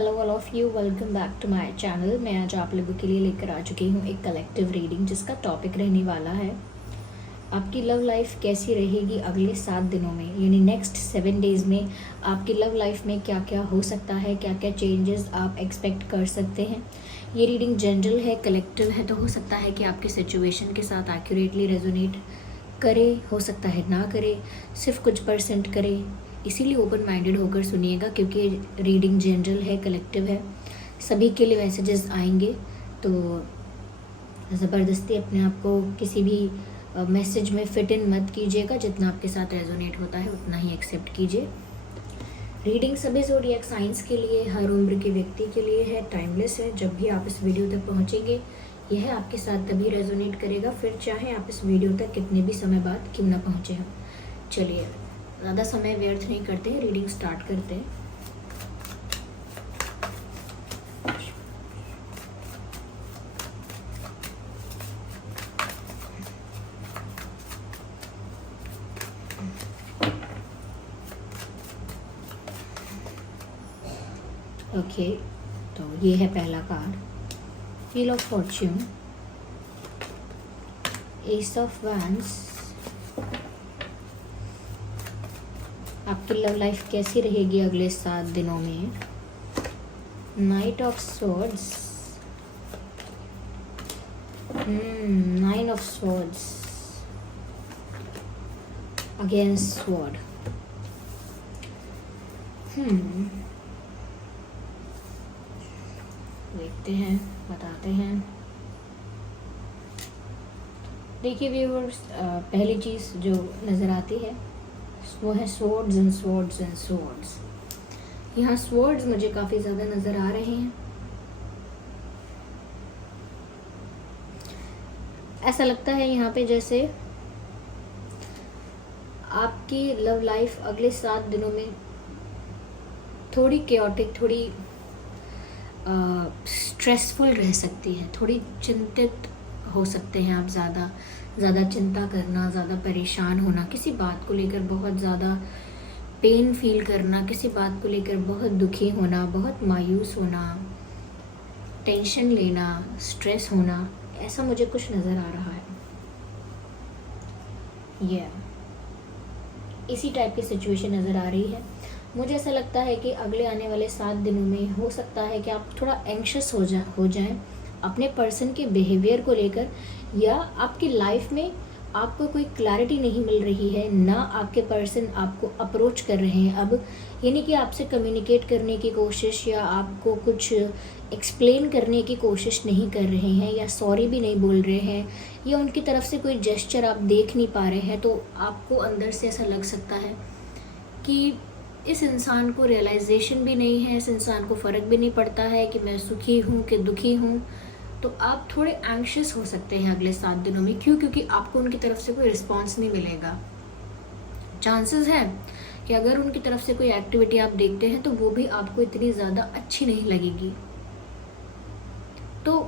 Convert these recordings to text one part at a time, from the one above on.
Hello all of you, welcome back to my channel. मैं आज आप लोगों के लिए लेकर आ चुकी हूँ एक कलेक्टिव रीडिंग जिसका टॉपिक रहने वाला है आपकी लव लाइफ कैसी रहेगी अगले 7 दिनों में, यानी नेक्स्ट 7 डेज़ में आपकी लव लाइफ में क्या क्या हो सकता है, क्या क्या चेंजेस आप एक्सपेक्ट कर सकते हैं। ये रीडिंग जनरल है, कलेक्टिव है, तो हो सकता है कि आपके सिचुएशन के साथ एक्यूरेटली रेजोनेट करे, हो सकता है ना करे, सिर्फ कुछ परसेंट करे। इसीलिए ओपन माइंडेड होकर सुनिएगा क्योंकि रीडिंग जनरल है, कलेक्टिव है, सभी के लिए मैसेजेस आएंगे। तो ज़बरदस्ती अपने आप को किसी भी मैसेज में फिट इन मत कीजिएगा, जितना आपके साथ रेजोनेट होता है उतना ही एक्सेप्ट कीजिए। रीडिंग सभी ज़ोडिएक साइंस के लिए, हर उम्र के व्यक्ति के लिए है, टाइमलेस है। जब भी आप इस वीडियो तक पहुंचेंगे यह आपके साथ तभी रेजोनेट करेगा, फिर चाहे आप इस वीडियो तक कितने भी समय बाद क्यों ना पहुंचे हो। चलिए ज़्यादा समय व्यर्थ नहीं करते हैं, रीडिंग स्टार्ट करते हैं। ओके, तो ये है पहला card, wheel of Fortune, S of wands. आपकी लव लाइफ कैसी रहेगी अगले 7 दिनों में। Night of swords, 9 of swords, against sword. देखते हैं, बताते हैं। देखिए व्यूअर्स, पहली चीज़ जो नज़र आती है वो है swords and swords and swords. यहाँ स्वॉर्ड्स मुझे काफ़ी ज़्यादा नज़र आ रहे हैं। ऐसा लगता है यहाँ पे जैसे आपकी लव लाइफ अगले 7 दिनों में थोड़ी केओटिक, थोड़ी स्ट्रेसफुल रह सकती है, थोड़ी चिंतित हो सकते हैं आप। ज़्यादा चिंता करना, ज़्यादा परेशान होना, किसी बात को लेकर बहुत ज़्यादा पेन फील करना, किसी बात को लेकर बहुत दुखी होना, बहुत मायूस होना, टेंशन लेना, स्ट्रेस होना, ऐसा मुझे कुछ नज़र आ रहा है। इसी टाइप की सिचुएशन नज़र आ रही है। मुझे ऐसा लगता है कि अगले आने वाले 7 दिनों में हो सकता है कि आप थोड़ा एंग्शियस हो जाएं अपने पर्सन के बिहेवियर को लेकर, या आपकी लाइफ में आपको कोई क्लैरिटी नहीं मिल रही है, ना आपके पर्सन आपको अप्रोच कर रहे हैं अब, यानी कि आपसे कम्युनिकेट करने की कोशिश या आपको कुछ एक्सप्लेन करने की कोशिश नहीं कर रहे हैं, या सॉरी भी नहीं बोल रहे हैं, या उनकी तरफ से कोई जेस्चर आप देख नहीं पा रहे हैं। तो आपको अंदर से ऐसा लग सकता है कि इस इंसान को रियलाइजेशन भी नहीं है, इस इंसान को फ़र्क भी नहीं पड़ता है कि मैं सुखी हूँ कि दुखी हूँ। तो आप थोड़े एंग्शियस हो सकते हैं अगले 7 दिनों में। क्यों? क्योंकि आपको उनकी तरफ से कोई रिस्पॉन्स नहीं मिलेगा। चांसेस है कि अगर उनकी तरफ से कोई एक्टिविटी आप देखते हैं तो वो भी आपको इतनी ज़्यादा अच्छी नहीं लगेगी। तो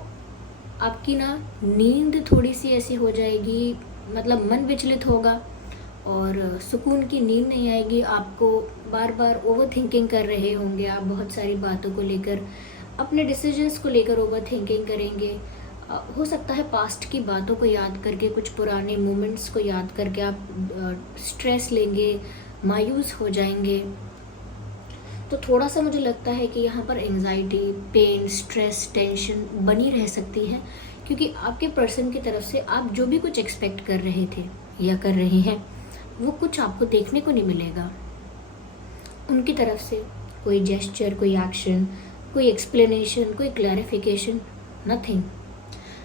आपकी ना नींद थोड़ी सी ऐसी हो जाएगी, मतलब मन विचलित होगा और सुकून की नींद नहीं आएगी। आपको बार बार ओवर थिंकिंग कर रहे होंगे, आप बहुत सारी बातों को लेकर, अपने डिसीजंस को लेकर ओवर थिंकिंग करेंगे। हो सकता है पास्ट की बातों को याद करके, कुछ पुराने मोमेंट्स को याद करके आप स्ट्रेस लेंगे, मायूस हो जाएंगे। तो थोड़ा सा मुझे लगता है कि यहाँ पर एंजाइटी, पेन, स्ट्रेस, टेंशन बनी रह सकती है, क्योंकि आपके पर्सन की तरफ से आप जो भी कुछ एक्सपेक्ट कर रहे थे या कर रहे हैं वो कुछ आपको देखने को नहीं मिलेगा। उनकी तरफ से कोई जेस्चर, कोई एक्शन, कोई एक्सप्लेनेशन, कोई क्लैरिफिकेशन, नथिंग।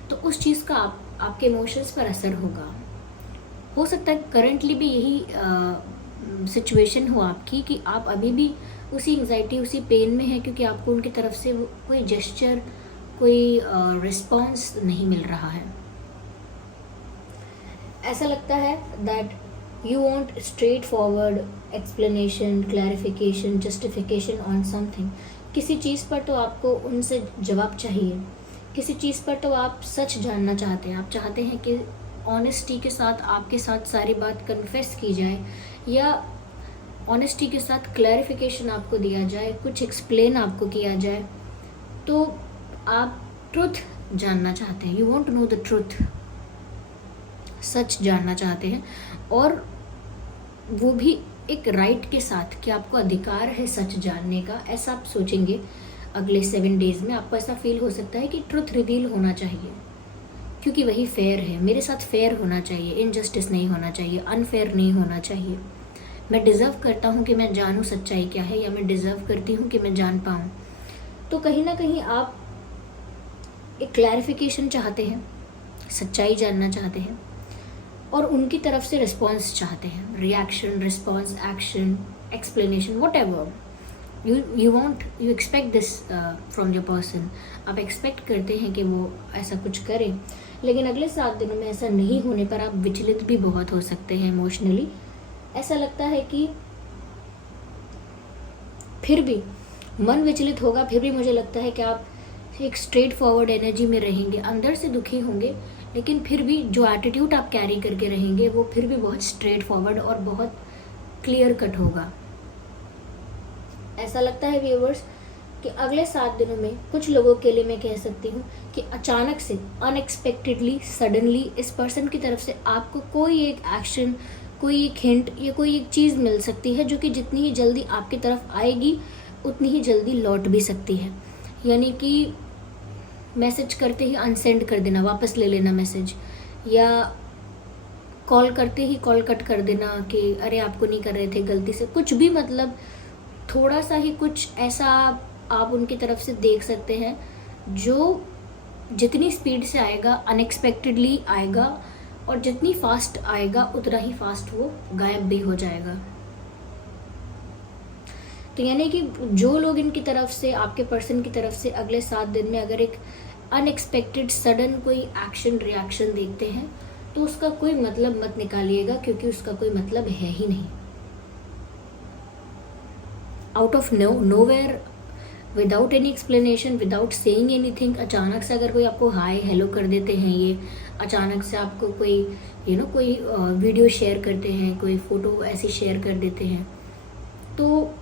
तो उस चीज़ का आपके इमोशंस पर असर होगा। हो सकता है करंटली भी यही सिचुएशन हो आपकी कि आप अभी भी उसी एंजाइटी, उसी पेन में है, क्योंकि आपको उनकी तरफ से कोई जेस्चर, कोई रिस्पॉन्स नहीं मिल रहा है। ऐसा लगता है that you want straightforward explanation, clarification, justification on something। किसी चीज़ पर तो आपको उनसे जवाब चाहिए, किसी चीज़ पर तो आप सच जानना चाहते हैं। आप चाहते हैं कि ऑनेस्टी के साथ आपके साथ सारी बात कन्फेस की जाए, या ऑनेस्टी के साथ क्लैरिफिकेशन आपको दिया जाए, कुछ एक्सप्लेन आपको किया जाए, तो आप ट्रुथ जानना चाहते हैं, you want to know the truth, सच जानना चाहते हैं, और वो भी एक राइट के साथ कि आपको अधिकार है सच जानने का, ऐसा आप सोचेंगे। अगले 7 डेज में आपको ऐसा फील हो सकता है कि ट्रुथ रिवील होना चाहिए, क्योंकि वही फेयर है, मेरे साथ फेयर होना चाहिए, इनजस्टिस नहीं होना चाहिए, अनफेयर नहीं होना चाहिए। मैं डिज़र्व करता हूँ कि मैं जानूँ सच्चाई क्या है, या मैं डिज़र्व करती हूँ कि मैं जान पाऊँ। तो कहीं ना कहीं आप एक क्लैरिफिकेशन चाहते हैं, सच्चाई जानना चाहते हैं, और उनकी तरफ से रिस्पॉन्स चाहते हैं, reaction, response, action, explanation, what ever you expect this from your person. आप एक्सपेक्ट करते हैं कि वो ऐसा कुछ करें, लेकिन अगले 7 दिनों में ऐसा नहीं होने पर आप विचलित भी बहुत हो सकते हैं इमोशनली। ऐसा लगता है कि फिर भी मन विचलित होगा, फिर भी मुझे लगता है कि आप एक स्ट्रेट फॉरवर्ड एनर्जी में रहेंगे, अंदर से दुखी होंगे, लेकिन फिर भी जो एटीट्यूड आप कैरी करके रहेंगे वो फिर भी बहुत स्ट्रेट फॉरवर्ड और बहुत क्लियर कट होगा। ऐसा लगता है व्यूअर्स कि अगले 7 दिनों में कुछ लोगों के लिए मैं कह सकती हूँ कि अचानक से, अनएक्सपेक्टेडली, सडनली इस पर्सन की तरफ से आपको कोई एक एक्शन, कोई एक हिंट या कोई एक चीज़ मिल सकती है, जो कि जितनी ही जल्दी आपकी तरफ आएगी उतनी ही जल्दी लौट भी सकती है। यानी कि मैसेज करते ही अनसेंड कर देना, वापस ले लेना मैसेज, या कॉल करते ही कॉल कट कर देना कि अरे आपको नहीं कर रहे थे गलती से, कुछ भी, मतलब थोड़ा सा ही कुछ ऐसा आप उनकी तरफ से देख सकते हैं जो जितनी स्पीड से आएगा अनएक्सपेक्टेडली आएगा, और जितनी फास्ट आएगा उतना ही फास्ट वो गायब भी हो जाएगा। तो यानी कि जो लोग इनकी तरफ से, आपके पर्सन की तरफ से अगले 7 दिन में अगर एक अनएक्सपेक्टेड सडन कोई एक्शन, रिएक्शन देखते हैं, तो उसका कोई मतलब मत निकालिएगा, क्योंकि उसका कोई मतलब है ही नहीं। Out of nowhere, without any explanation, without saying anything, अचानक से अगर कोई आपको हाय हेलो कर देते हैं, ये अचानक से आपको कोई कोई वीडियो शेयर करते हैं, कोई फ़ोटो ऐसी शेयर कर देते हैं, तो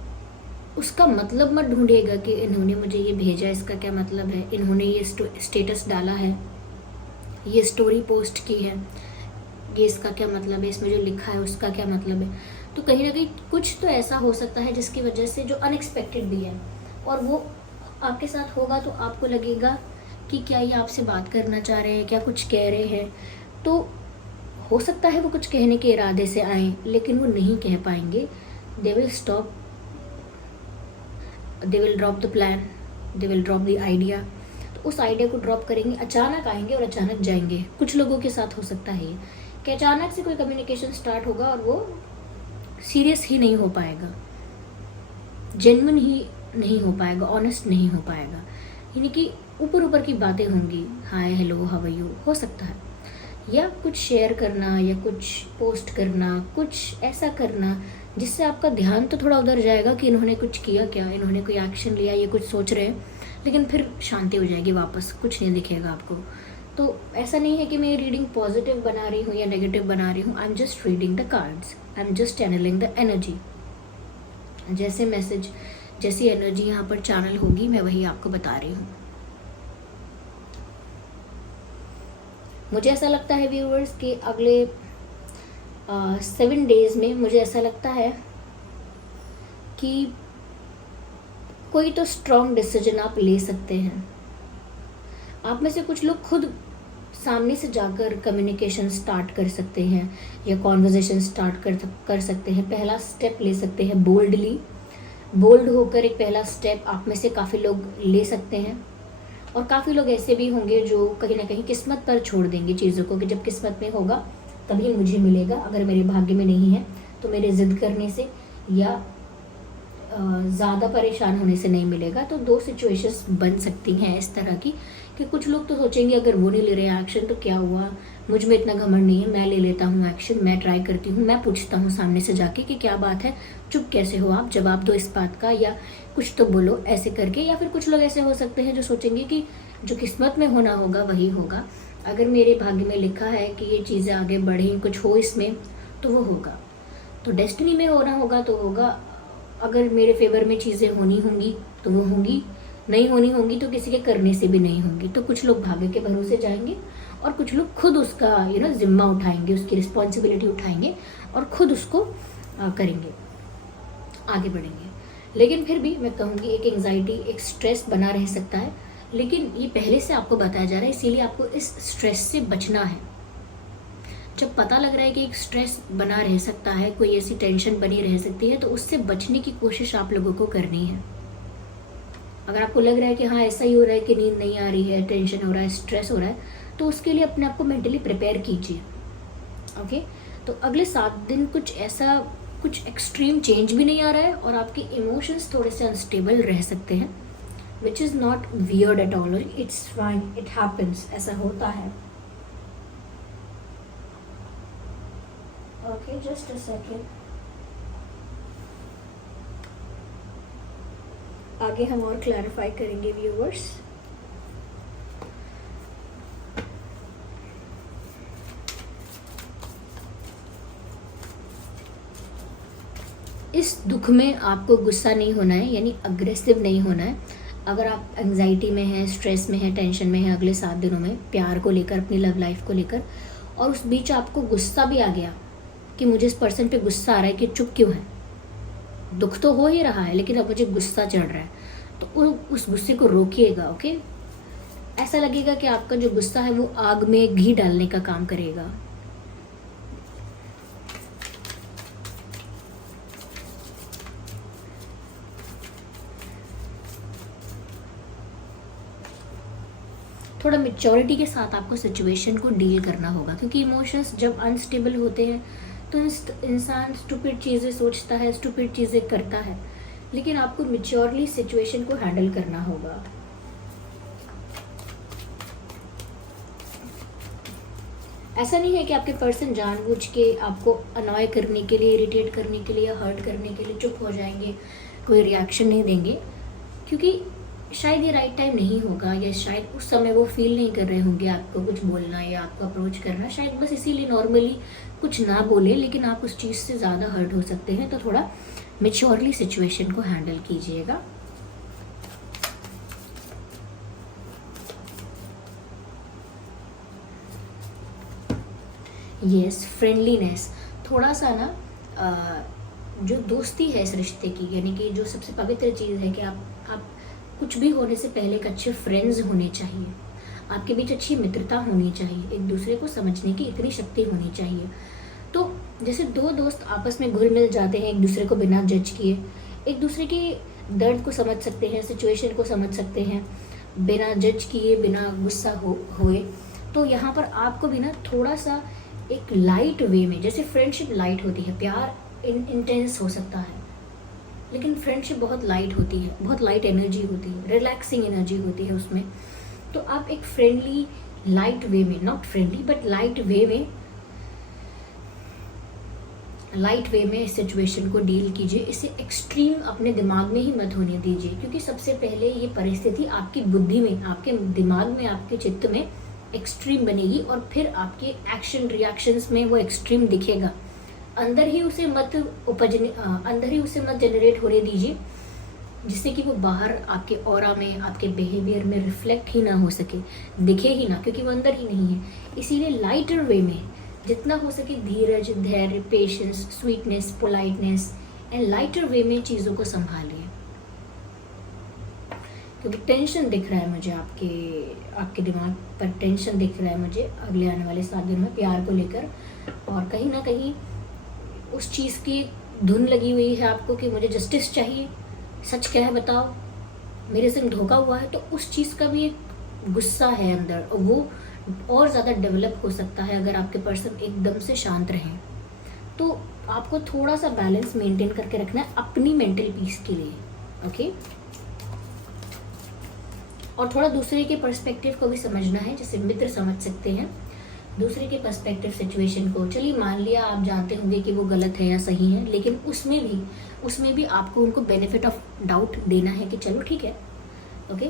उसका मतलब मत ढूंढिएगा कि इन्होंने मुझे ये भेजा, इसका क्या मतलब है, इन्होंने ये स्टेटस डाला है, ये स्टोरी पोस्ट की है, ये इसका क्या मतलब है, इसमें जो लिखा है उसका क्या मतलब है। तो कहीं ना कहीं कुछ तो ऐसा हो सकता है जिसकी वजह से, जो अनएक्सपेक्टेड भी है, और वो आपके साथ होगा, तो आपको लगेगा कि क्या ये आपसे बात करना चाह रहे हैं, क्या कुछ कह रहे हैं। तो हो सकता है वो कुछ कहने के इरादे से आए, लेकिन वो नहीं कह पाएंगे। They will stop, they will drop the plan, they will drop the idea. तो उस आइडिया को ड्रॉप करेंगे, अचानक आएंगे और अचानक जाएंगे। कुछ लोगों के साथ हो सकता है ये कि अचानक से कोई कम्युनिकेशन स्टार्ट होगा और वो सीरियस ही नहीं हो पाएगा, जेन्युइन ही नहीं हो पाएगा, ऑनेस्ट नहीं हो पाएगा, यानी कि ऊपर ऊपर की बातें होंगी, hi hello how are you, हो सकता है, या कुछ शेयर करना या कुछ पोस्ट करना, कुछ ऐसा करना जिससे आपका ध्यान तो थोड़ा उधर जाएगा कि इन्होंने कुछ किया क्या, इन्होंने कोई एक्शन लिया, ये कुछ सोच रहे हैं, लेकिन फिर शांति हो जाएगी, वापस कुछ नहीं दिखेगा आपको। तो ऐसा नहीं है कि मैं रीडिंग पॉजिटिव बना रही हूँ या नेगेटिव बना रही हूँ, I am just reading the cards, I am just channelling the energy. जैसे मैसेज, जैसी एनर्जी यहाँ पर चैनल होगी, मैं वही आपको बता रही हूँ। मुझे ऐसा लगता है व्यूअर्स कि अगले 7 डेज में मुझे ऐसा लगता है कि कोई तो स्ट्रॉन्ग डिसीजन आप ले सकते हैं। आप में से कुछ लोग खुद सामने से जाकर कम्युनिकेशन स्टार्ट कर सकते हैं या कॉन्वर्जेशन स्टार्ट कर सकते हैं, पहला स्टेप ले सकते हैं, बोल्ड होकर एक पहला स्टेप आप में से काफ़ी लोग ले सकते हैं। और काफ़ी लोग ऐसे भी होंगे जो कहीं ना कहीं किस्मत पर छोड़ देंगे चीज़ों को, कि जब किस्मत में होगा तभी मुझे मिलेगा, अगर मेरे भाग्य में नहीं है तो मेरे ज़िद करने से या ज़्यादा परेशान होने से नहीं मिलेगा। तो 2 सिचुएशंस बन सकती हैं इस तरह की, कि कुछ लोग तो सोचेंगे अगर वो नहीं ले रहे हैं एक्शन तो क्या हुआ, मुझ में इतना घमंड नहीं है, मैं ले लेता हूँ एक्शन, मैं ट्राई करती हूँ, मैं पूछता हूँ सामने से जाके कि क्या बात है, चुप कैसे हो आप, जवाब दो इस बात का, या कुछ तो बोलो, ऐसे करके। या फिर कुछ लोग ऐसे हो सकते हैं जो सोचेंगे कि जो किस्मत में होना होगा वही होगा, अगर मेरे भाग्य में लिखा है कि ये चीज़ें आगे बढ़ें, कुछ हो इसमें, तो वो होगा। तो डेस्टिनी में होना होगा तो होगा, अगर मेरे फेवर में चीज़ें होनी होंगी तो वो होंगी, नहीं होनी होंगी तो किसी के करने से भी नहीं होंगी। तो कुछ लोग भाग्य के भरोसे जाएंगे और कुछ लोग खुद उसका जिम्मा उठाएंगे, उसकी रिस्पॉन्सिबिलिटी उठाएंगे और खुद उसको करेंगे, आगे बढ़ेंगे। लेकिन फिर भी मैं कहूँगी एक एंग्जाइटी, एक स्ट्रेस बना रह सकता है, लेकिन ये पहले से आपको बताया जा रहा है, इसीलिए आपको इस स्ट्रेस से बचना है। जब पता लग रहा है कि एक स्ट्रेस बना रह सकता है, कोई ऐसी टेंशन बनी रह सकती है, तो उससे बचने की कोशिश आप लोगों को करनी है। अगर आपको लग रहा है कि हाँ ऐसा ही हो रहा है कि नींद नहीं आ रही है, टेंशन हो रहा है, स्ट्रेस हो रहा है, तो उसके लिए अपने आप को मेंटली प्रिपेयर कीजिए। ओके, तो अगले 7 दिन कुछ एक्सट्रीम चेंज भी नहीं आ रहा है और आपके इमोशंस थोड़े से अनस्टेबल रह सकते हैं, which is not weird at all, it's fine, it happens, ऐसा होता है। Okay, just a second. आगे हम और क्लैरिफाई करेंगे व्यूवर्स। इस दुख में आपको गुस्सा नहीं होना है, यानी अग्रेसिव नहीं होना है। अगर आप एंजाइटी में हैं, स्ट्रेस में हैं, टेंशन में हैं अगले 7 दिनों में, प्यार को लेकर, अपनी लव लाइफ को लेकर, और उस बीच आपको गुस्सा भी आ गया कि मुझे इस पर्सन पे गुस्सा आ रहा है कि चुप क्यों है, दुख तो हो ही रहा है लेकिन अब मुझे गुस्सा चढ़ रहा है, तो उस गुस्से को रोकिएगा। ओके, ऐसा लगेगा कि आपका जो गुस्सा है वो आग में घी डालने का काम करेगा। थोड़ा मेच्योरिटी के साथ आपको सिचुएशन को डील करना होगा, क्योंकि इमोशंस जब अनस्टेबल होते हैं तो इंसान स्टूपिड चीज़ें सोचता है, स्टूपिड चीज़ें करता है, लेकिन आपको मेच्योरली सिचुएशन को हैंडल करना होगा। ऐसा नहीं है कि आपके पर्सन जानबूझ के आपको अनॉय करने के लिए, इरिटेट करने के लिए, हर्ट करने के लिए चुप हो जाएंगे, कोई रिएक्शन नहीं देंगे, क्योंकि शायद ये राइट टाइम नहीं होगा, या शायद उस समय वो फील नहीं कर रहे होंगे आपको कुछ बोलना या आपको अप्रोच करना, शायद बस इसीलिए नॉर्मली कुछ ना बोले, लेकिन आप उस चीज़ से ज़्यादा हर्ट हो सकते हैं। तो थोड़ा मेच्योरली सिचुएशन को हैंडल कीजिएगा। यस, फ्रेंडलीनेस, थोड़ा सा ना जो दोस्ती है इस रिश्ते की, यानी कि जो सबसे पवित्र चीज़ है कि आप कुछ भी होने से पहले एक अच्छे फ्रेंड्स होने चाहिए, आपके बीच अच्छी मित्रता होनी चाहिए, एक दूसरे को समझने की इतनी शक्ति होनी चाहिए। तो जैसे 2 दोस्त आपस में घुल मिल जाते हैं, एक दूसरे को बिना जज किए, एक दूसरे के दर्द को समझ सकते हैं, सिचुएशन को समझ सकते हैं, बिना जज किए, बिना गुस्सा हुए। तो यहाँ पर आपको भी ना थोड़ा सा एक लाइट वे में, जैसे फ्रेंडशिप लाइट होती है, प्यार इंटेंस हो सकता है, लेकिन फ्रेंडशिप बहुत लाइट होती है, बहुत लाइट एनर्जी होती है, रिलैक्सिंग एनर्जी होती है उसमें। तो आप एक फ्रेंडली लाइट वे में, नॉट फ्रेंडली बट लाइट वे में इस सिचुएशन को डील कीजिए। इसे एक्सट्रीम अपने दिमाग में ही मत होने दीजिए, क्योंकि सबसे पहले ये परिस्थिति आपकी बुद्धि में, आपके दिमाग में, आपके चित्त में एक्सट्रीम बनेगी और फिर आपके एक्शन रिएक्शंस में वो एक्सट्रीम दिखेगा। अंदर ही उसे मत जनरेट होने दीजिए, जिससे कि वो बाहर आपके ऑरा में, आपके बिहेवियर में रिफ्लेक्ट ही ना हो सके, दिखे ही ना, क्योंकि वो अंदर ही नहीं है। इसीलिए लाइटर वे में जितना हो सके धीरज, धैर्य, patience, sweetness, politeness and lighter वे में चीज़ों को संभालिए। क्योंकि टेंशन दिख रहा है मुझे, आपके दिमाग पर टेंशन दिख रहा है मुझे अगले आने वाले 7 दिनों में प्यार को लेकर, और कहीं ना कहीं उस चीज़ की धुन लगी हुई है आपको कि मुझे जस्टिस चाहिए, सच क्या है बताओ, मेरे संग धोखा हुआ है। तो उस चीज़ का भी एक गुस्सा है अंदर, और वो और ज़्यादा डेवलप हो सकता है अगर आपके पर्सन एकदम से शांत रहें। तो आपको थोड़ा सा बैलेंस मेंटेन करके रखना है अपनी मेंटल पीस के लिए। ओके, और थोड़ा दूसरे के पर्सपेक्टिव को भी समझना है, जैसे मित्र समझ सकते हैं दूसरे के पर्सपेक्टिव सिचुएशन को। चलिए मान लिया आप जानते होंगे कि वो गलत है या सही है, लेकिन उसमें भी आपको उनको बेनिफिट ऑफ डाउट देना है कि चलो ठीक है, ओके,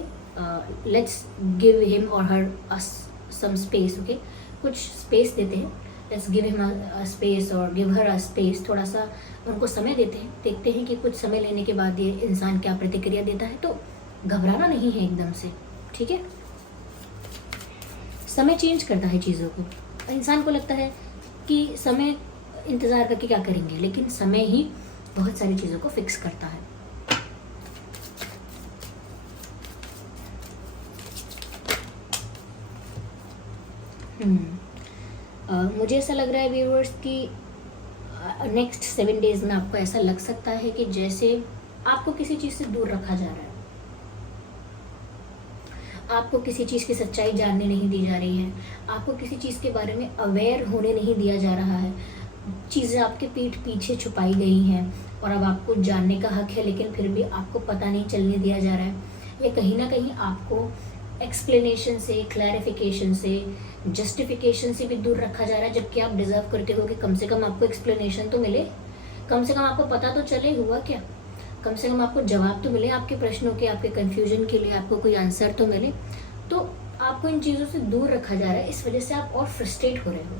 लेट्स गिव हिम और हर अस सम स्पेस। ओके, कुछ स्पेस देते हैं, let's give him a space और गिव हर अ स्पेस, थोड़ा सा उनको समय देते हैं, देखते हैं कि कुछ समय लेने के बाद ये इंसान क्या प्रतिक्रिया देता है। तो घबराना नहीं है एकदम से, ठीक है। समय चेंज करता है चीज़ों को। इंसान को लगता है कि समय इंतज़ार करके क्या करेंगे, लेकिन समय ही बहुत सारी चीज़ों को फिक्स करता है। मुझे ऐसा लग रहा है व्यूअर्स कि नेक्स्ट 7 डेज में आपको ऐसा लग सकता है कि जैसे आपको किसी चीज़ से दूर रखा जा रहा है, आपको किसी चीज़ की सच्चाई जानने नहीं दी जा रही है, आपको किसी चीज़ के बारे में अवेयर होने नहीं दिया जा रहा है, चीज़ें आपके पीठ पीछे छुपाई गई हैं और अब आपको जानने का हक है, लेकिन फिर भी आपको पता नहीं चलने दिया जा रहा है, या कहीं ना कहीं आपको एक्सप्लेनेशन से, क्लैरिफिकेशन से, जस्टिफिकेशन से भी दूर रखा जा रहा है, जबकि आप डिजर्व करते हो कि कम से कम आपको एक्सप्लेनेशन तो मिले, कम से कम आपको पता तो चले हुआ क्या, कम से कम आपको जवाब तो मिले आपके प्रश्नों के, आपके कन्फ्यूजन के लिए आपको कोई आंसर तो मिले। तो आपको इन चीज़ों से दूर रखा जा रहा है, इस वजह से आप और फ्रस्ट्रेट हो रहे हो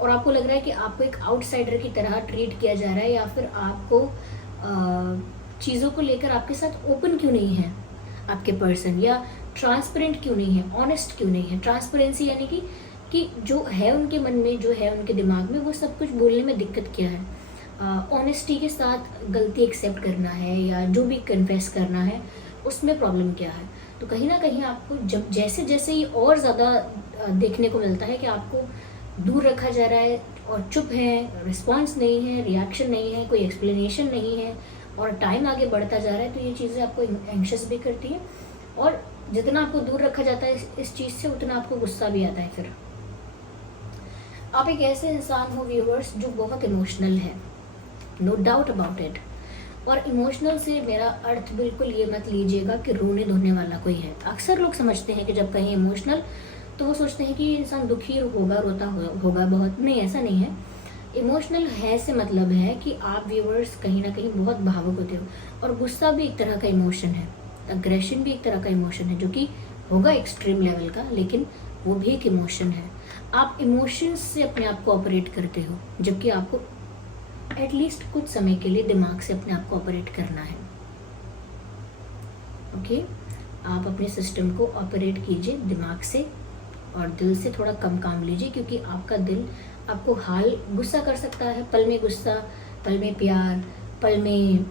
और आपको लग रहा है कि आपको एक आउटसाइडर की तरह ट्रीट किया जा रहा है, या फिर आपको चीज़ों को लेकर आपके साथ ओपन क्यों नहीं है आपके पर्सन, या ट्रांसपेरेंट क्यों नहीं है, ऑनेस्ट क्यों नहीं है। ट्रांसपेरेंसी यानी कि जो है उनके मन में, जो है उनके दिमाग में, वो सब कुछ बोलने में दिक्कत क्या है। ऑनेस्टी के साथ गलती एक्सेप्ट करना है या जो भी कन्फेस करना है, उसमें प्रॉब्लम क्या है। तो कहीं ना कहीं आपको जब जैसे जैसे ये और ज़्यादा देखने को मिलता है कि आपको दूर रखा जा रहा है और चुप है, रिस्पॉन्स नहीं है, रिएक्शन नहीं है, कोई एक्सप्लेनेशन नहीं है, और टाइम आगे बढ़ता जा रहा है, तो ये चीज़ें आपको एंग्शियस भी करती है। और जितना आपको दूर रखा जाता है इस चीज़ से, उतना आपको गुस्सा भी आता है। फिर आप एक ऐसे इंसान हो व्यूअर्स जो बहुत इमोशनल है, नो डाउट अबाउट इट। और इमोशनल से मेरा अर्थ बिल्कुल ये मत लीजिएगा कि रोने धोने वाला कोई है। अक्सर लोग समझते हैं कि जब कहीं इमोशनल, तो वो सोचते हैं कि इंसान दुखी होगा, रोता होगा बहुत। नहीं, ऐसा नहीं है। इमोशनल है से मतलब है कि आप व्यूअर्स कहीं ना कहीं बहुत भावुक होते हो, और गुस्सा भी एक तरह का इमोशन है, अग्रेशन भी एक तरह का इमोशन है, जो कि होगा एक्सट्रीम लेवल का, लेकिन वो भी एक इमोशन है। आप इमोशंस से अपने आप को ऑपरेट करते हो, जबकि आपको एटलीस्ट कुछ समय के लिए दिमाग से अपने आप को ऑपरेट करना है। ओके, आप अपने सिस्टम को ऑपरेट कीजिए दिमाग से, और दिल से थोड़ा कम काम लीजिए, क्योंकि आपका दिल आपको हाल गुस्सा कर सकता है। पल में गुस्सा, पल में प्यार, पल में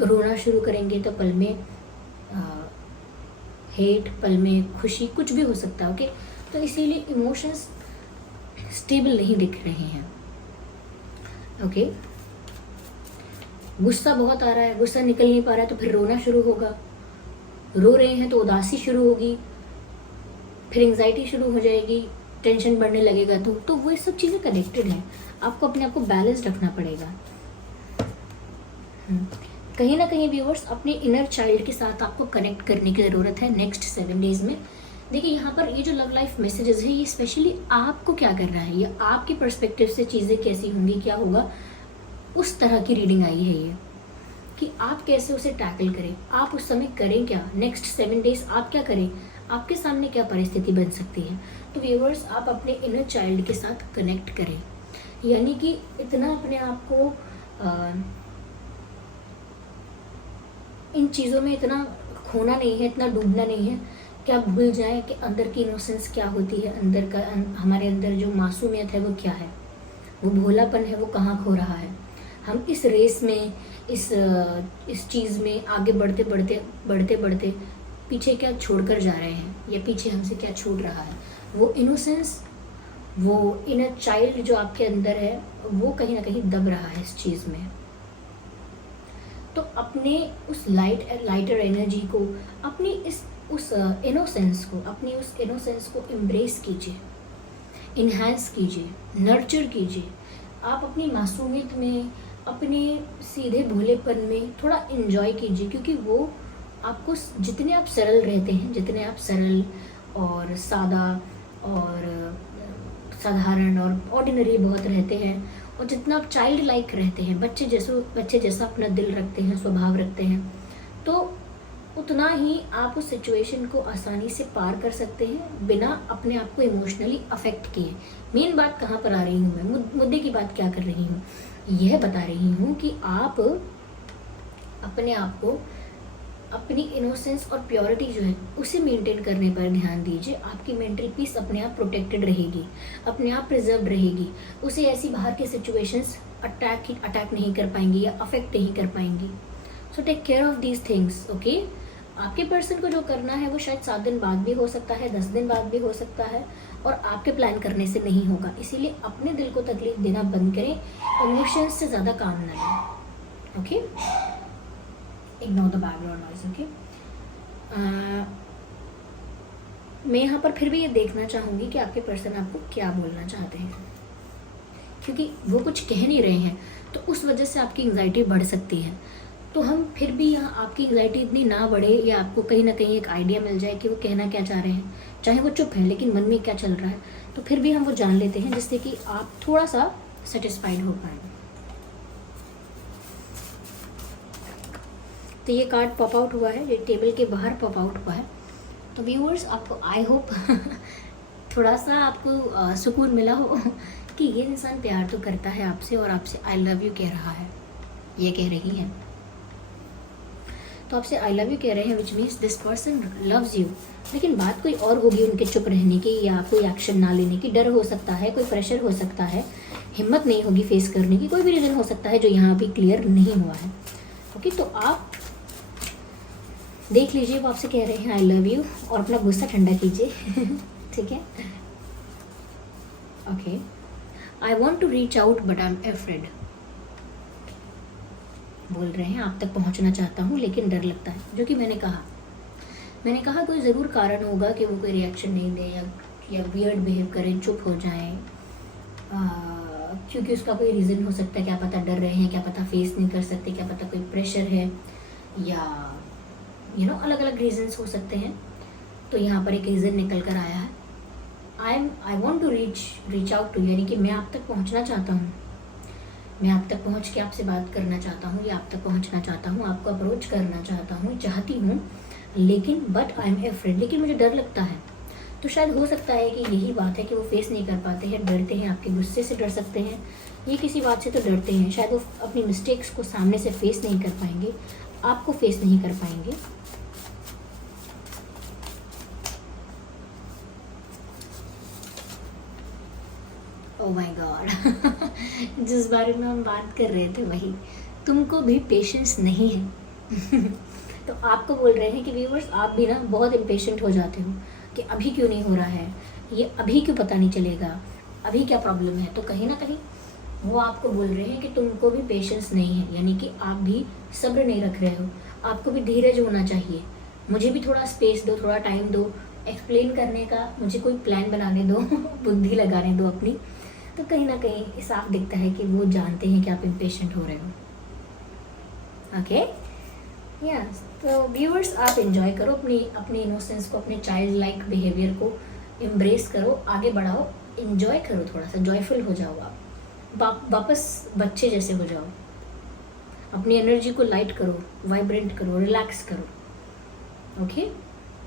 रोना शुरू करेंगे तो पल में हेट, पल में खुशी, कुछ भी हो सकता है। ओके, तो इसीलिए इमोशंस स्टेबल नहीं दिख रहे हैं। ओके, गुस्सा बहुत आ रहा है, गुस्सा निकल नहीं पा रहा है, तो फिर रोना शुरू होगा। रो रहे हैं तो उदासी शुरू होगी, फिर एंजाइटी शुरू हो जाएगी, टेंशन बढ़ने लगेगा। तो वो सब चीज़ें कनेक्टेड हैं। आपको अपने आप को बैलेंस रखना पड़ेगा। कहीं ना कहीं व्यूअर्स अपने इनर चाइल्ड के साथ आपको कनेक्ट करने की ज़रूरत है नेक्स्ट 7 डेज में। देखिए, यहाँ पर ये जो लव लाइफ मैसेजेस हैं, ये स्पेशली आपको क्या करना है, या आपके पर्सपेक्टिव से चीज़ें कैसी होंगी, क्या होगा, उस तरह की रीडिंग आई है ये, कि आप कैसे उसे टैकल करें, आप उस समय करें क्या, नेक्स्ट 7 डेज आप क्या करें, आपके सामने क्या परिस्थिति बन सकती है। तो व्यूअर्स, आप अपने इनर चाइल्ड के साथ कनेक्ट करें, यानी कि इतना अपने आप को इन चीज़ों में इतना खोना नहीं है, इतना डूबना नहीं है कि आप भूल जाएं कि अंदर की इनोसेंस क्या होती है, अंदर का हमारे अंदर जो मासूमियत है वो क्या है, वो भोलापन है वो कहाँ खो रहा है। हम इस रेस में, इस चीज़ में आगे बढ़ते बढ़ते पीछे क्या छोड़कर जा रहे हैं, या पीछे हमसे क्या छूट रहा है। वो इनोसेंस, वो इनर चाइल्ड जो आपके अंदर है, वो कहीं ना कहीं दब रहा है इस चीज़ में। तो अपने उस लाइटर एनर्जी को, अपनी उस इनोसेंस को एम्ब्रेस कीजिए, इन्हांस कीजिए, नर्चर कीजिए। आप अपनी मासूमियत में, अपने सीधे भोलेपन में थोड़ा एंजॉय कीजिए, क्योंकि वो आपको, जितने आप सरल रहते हैं, जितने आप सरल और सादा और साधारण और ऑर्डिनरी बहुत रहते हैं, और जितना आप चाइल्ड लाइक रहते हैं, बच्चे जैसा अपना दिल रखते हैं, स्वभाव रखते हैं, तो उतना ही आप उस सिचुएशन को आसानी से पार कर सकते हैं बिना अपने आप को इमोशनली अफेक्ट किए। मेन बात कहाँ पर आ रही हूँ मैं, मुद्दे की बात क्या कर रही हूँ, यह बता रही हूँ कि आप अपने आप को, अपनी इनोसेंस और प्योरिटी जो है उसे मेंटेन करने पर ध्यान दीजिए। आपकी मेंटल पीस अपने आप प्रोटेक्टेड रहेगी, अपने आप प्रिजर्व रहेगी। उसे ऐसी बाहर की सिचुएशंस अटैक नहीं कर पाएंगी या अफेक्ट नहीं कर पाएंगी। So take care of these things, okay. आपके पर्सन को जो करना है वो शायद 7 दिन बाद भी हो सकता है, 10 दिन बाद भी हो सकता है, और आपके प्लान करने से नहीं होगा। इसीलिए अपने दिल को तकलीफ देना बंद करें, इमोशंस से ज़्यादा काम ना लें, okay. Ignore the background noise, okay. मैं यहाँ पर फिर भी ये देखना चाहूँगी कि आपके पर्सन आपको क्या बोलना चाहते हैं, क्योंकि वो कुछ कह नहीं रहे हैं तो उस वजह से आपकी एंग्जाइटी बढ़ सकती है। तो हम फिर भी यहाँ आपकी एंग्जाइटी इतनी ना बढ़े, या आपको कहीं ना कहीं एक आइडिया मिल जाए कि वो कहना क्या चाह रहे हैं, चाहे वो चुप है लेकिन मन में क्या चल रहा है, तो फिर भी हम वो जान लेते हैं, जिससे कि आप थोड़ा सा सेटिस्फाइड हो पाए। तो ये कार्ड पॉप आउट हुआ है, ये टेबल के बाहर पॉप आउट हुआ है। तो व्यूअर्स, आपको आई होप थोड़ा सा आपको सुकून मिला हो कि ये इंसान प्यार तो करता है आपसे और आपसे आई लव यू कह रहा है, ये कह रही है। तो आपसे आई लव यू कह रहे हैं, which means this person loves you. लेकिन बात कोई और होगी उनके चुप रहने की या कोई एक्शन ना लेने की। डर हो सकता है, कोई प्रेशर हो सकता है, हिम्मत नहीं होगी फेस करने की, कोई भी रीज़न हो सकता है जो यहाँ अभी क्लियर नहीं हुआ है, ओके। तो आप देख लीजिए वो आपसे कह रहे हैं आई लव यू, और अपना गुस्सा ठंडा कीजिए ठीक है, okay. I want to reach out but I am afraid. बोल रहे हैं आप तक पहुंचना चाहता हूं लेकिन डर लगता है, जो कि मैंने कहा कोई ज़रूर कारण होगा कि वो कोई रिएक्शन नहीं दे या वियर्ड बिहेव करें, चुप हो जाएं, क्योंकि उसका कोई रीज़न हो सकता है, क्या पता डर रहे हैं, क्या पता फेस नहीं कर सकते, क्या पता कोई प्रेशर है, या अलग अलग रीजंस हो सकते हैं। तो यहाँ पर एक रीज़न निकल कर आया है, I want to reach out to, यानी कि मैं आप तक पहुँचना चाहता हूँ, मैं आप तक पहुँच के आपसे बात करना चाहता हूँ, या आप तक पहुँचना चाहता हूँ, आपको अप्रोच करना चाहती हूँ, लेकिन बट आई एम अफ्रेड, लेकिन मुझे डर लगता है। तो शायद हो सकता है कि यही बात है कि वो फेस नहीं कर पाते हैं, डरते हैं, आपके गुस्से से डर सकते हैं, ये किसी बात से तो डरते हैं। शायद वो अपनी मिस्टेक्स को सामने से फेस नहीं कर पाएंगे, आपको फेस नहीं कर पाएंगे। ओह माय गॉड जिस बारे में हम बात कर रहे थे वही, तुमको भी पेशेंस नहीं है तो आपको बोल रहे हैं कि व्यूअर्स, आप भी ना बहुत इम्पेशेंट हो जाते हो कि अभी क्यों नहीं हो रहा है, ये अभी क्यों पता नहीं चलेगा, अभी क्या प्रॉब्लम है। तो कहीं ना कहीं वो आपको बोल रहे हैं कि तुमको भी पेशेंस नहीं है, यानी कि आप भी सब्र नहीं रख रहे हो, आपको भी धीरज होना चाहिए। मुझे भी थोड़ा स्पेस दो, थोड़ा टाइम दो एक्सप्लेन करने का, मुझे कोई प्लान बनाने दो बुद्धि लगाने दो अपनी। तो कहीं ना कहीं साफ दिखता है कि वो जानते हैं कि आप इम्पेशेंट हो रहे हो, ओके। यस, तो व्यूअर्स, आप एंजॉय करो अपनी इनोसेंस को, अपने चाइल्ड लाइक बिहेवियर को एम्ब्रेस करो, आगे बढ़ाओ, एंजॉय करो, थोड़ा सा जॉयफुल हो जाओ, आप वापस बच्चे जैसे हो जाओ, अपनी एनर्जी को लाइट करो, वाइब्रेंट करो, रिलैक्स करो, ओके।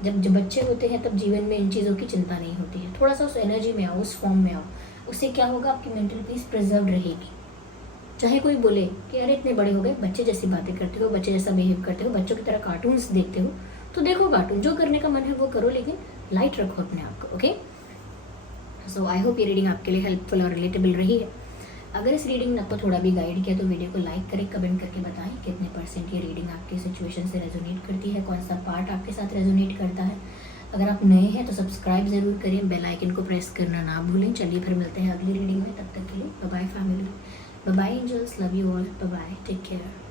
जब बच्चे होते हैं तब जीवन में इन चीज़ों की चिंता नहीं होती है। थोड़ा सा उस एनर्जी में आओ, उस फॉर्म में आओ, उससे क्या होगा, आपकी मेंटल पीस प्रिजर्व रहेगी। चाहे कोई बोले कि अरे इतने बड़े हो गए, बच्चे जैसी बातें करते हो, बच्चे जैसा बिहेव करते हो, बच्चों की तरह कार्टून्स देखते हो, तो देखो कार्टून, जो करने का मन है वो करो, लेकिन लाइट रखो अपने आप को, ओके। सो आई होप ये रीडिंग आपके लिए हेल्पफुल और रिलेटेबल रही है। अगर इस रीडिंग ने आपको थोड़ा भी गाइड किया तो वीडियो को लाइक करें, कमेंट करके बताएं कितने % ये रीडिंग आपकी सिचुएशन से रेजोनेट करती है, कौन सा पार्ट आपके साथ रेजोनेट करता है। अगर आप नए हैं तो सब्सक्राइब ज़रूर करें, बेल आइकन को प्रेस करना ना भूलें। चलिए फिर मिलते हैं अगली रीडिंग में, तब तक के लिए bye bye family, bye bye angels, love you all, bye bye, take care.